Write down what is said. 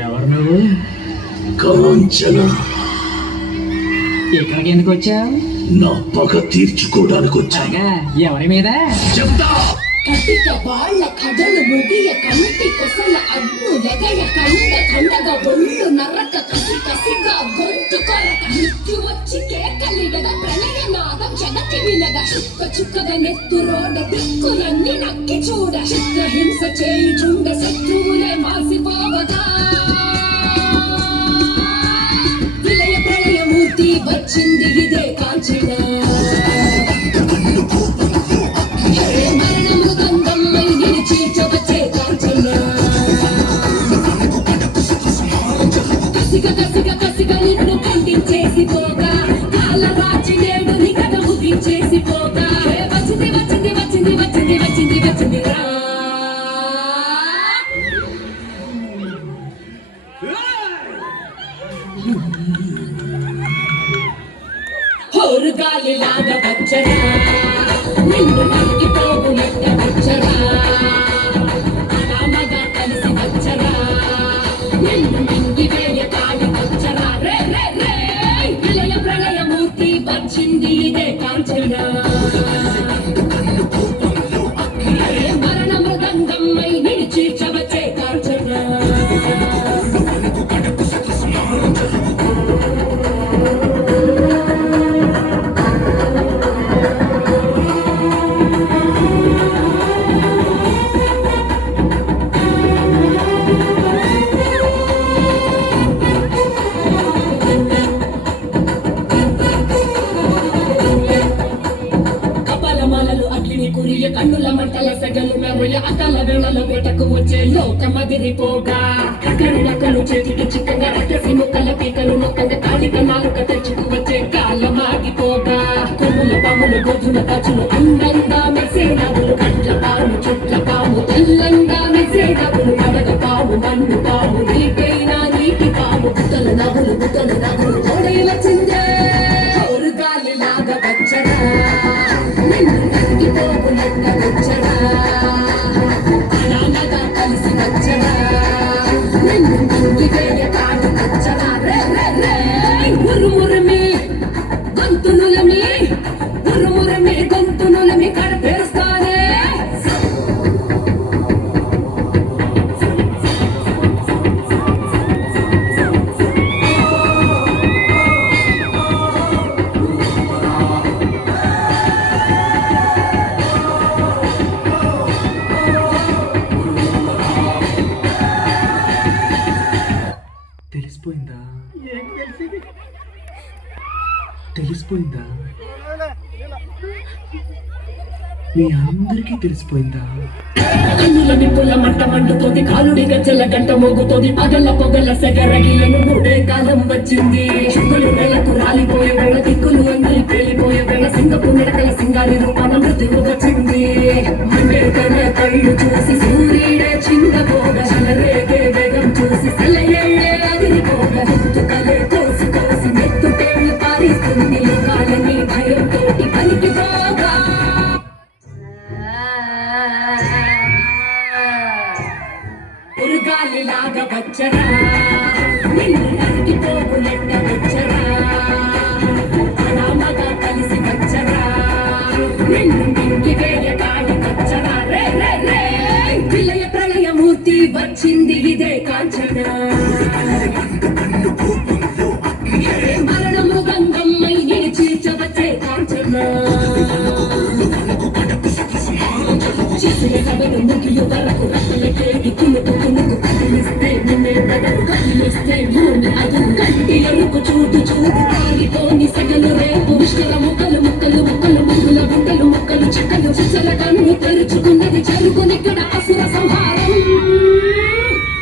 ఎవరు నువ్వు? కాంచన. ఇక్కడికి ఎందుకు వచ్చావు? నా పగ తీర్చుకోవడానికి వచ్చాగా. ఎవరి మీద? చెప్తా. కటిక వాళ్ళ కథలు ముగియ కంటి కొసల అగ్ను లెగయ కండ కండగా ఒళ్ళు నరక కసి కసిగా గొంతు కొరక మృత్యు వచ్చి కేకలిడగా ప్రళయ నాదం జగతి వినగా చుక్క చుక్కగా నెత్తురోడ దిక్కులన్నీ నక్కి చూడ చిత్రహింస చేయుచుండ శత్రువులే మాసిపోవగా విలయ ప్రళయమూర్తి వచ్చింది ఇదే కాంచన. కసిగా నిన్ను ఖండించేసిపోగా కాల రాచి నేడు నీ కథ ముగించేసిపోగా వచ్చింది వచ్చింది వచ్చింది వచ్చింది వచ్చింది వచ్చింది రా. హోరు గాలిలాగా వచ్చరా నిన్ను నరికి పోగులెట్ట వచ్చరా అనామగా కలిసి వచ్చరా నిన్ను మింగి వేయ కాలి వచ్చరా రే రే రే విలయ ప్రళయమూర్తి వచ్చింది ఇదే కాంచన. మరణ మృదంగమ్మై నిలిచిర్చవచ్చే కాంచన. కన్నుల మంటల సెగలు మెరుయ అకల వేళల వేటకు వచ్చే లోకమదిరిపోగా కరుణకలు చేతికి చిక్కగా రకసి ముక్కల పీకలు నొక్కగా కాలిక నాలుక తెచ్చుకు వచ్చే కాలమాగిపోగా కొమ్ముల పాములు గొజ్జుల కచులు అందంగా మెసే నవ్వులు కట్ల పాము చుట్ల పాము తెల్లంగా మెసే నవ్వులు పడగ పాము మన్ను పాము నీకైనా నీటి పాము బుట్టల నవ్వులు తోడై వచ్చిందే హోరు గాలిలాగా వచ్చరా నిన్ను నరికి పోగులెట్ట వచ్చరా అనామగా కలిసి వచ్చరా నిన్ను మింగి వేయ కాడు వచ్చరా రే రే రే ఉరుమురమి గొంతునులమి ఉరుమురమి గొంతునులమి కడపేస్తానే. తెలిసిపోయిందా? తెలిసిపోయిందా? మీ అందరికీ తెలిసిపోయిందా? కన్నుల నిప్పుల మంట మండుతోంది కాలుడి గజ్జల గంట మోగుతోంది పగల పొగల సెగరగిలను మూడే కాలం వచ్చింది. చుక్కలు నెలకు రాలిపోయే వేళ దిక్కులు అన్ని పేలిపోయే వేళ సింగపు నడకల సింగారి రూపాన మృత్యువు వచ్చింది. మండే తన కళ్ళు చూసి సూర్యుడే చిందపోగా చలరేగే వేగం చూసి సెలయేళ్ళే అదిరిపోగా చుక్కలే కోసి కోసి నెత్తుటేళ్ళు పారిస్తుంది లోకాలని భయంతోటి పలికిపోగా ఉరుగాలిలాగా వచ్చరా నిన్ను నరికి పోగులెట్ట వచ్చరా అనామగా కలిసి వచ్చరా నిన్ను మింగి వేయ కాడి వచ్చరా రే రే రే విలయ ప్రళయమూర్తి వచ్చింది ఇదే కాంచన. మరణ మృదంగమ్మై నిలిచిర్చవచ్చే కాంచన. చేసిన సభను ముగియు వరకు రక్కలకేడి కునుకు కునుకు కదిలిస్తే నిన్నే బదలు కదిలిస్తే మూని అదును కంటి ఎరుకు చూడు చూడు కాలిపోని సగలు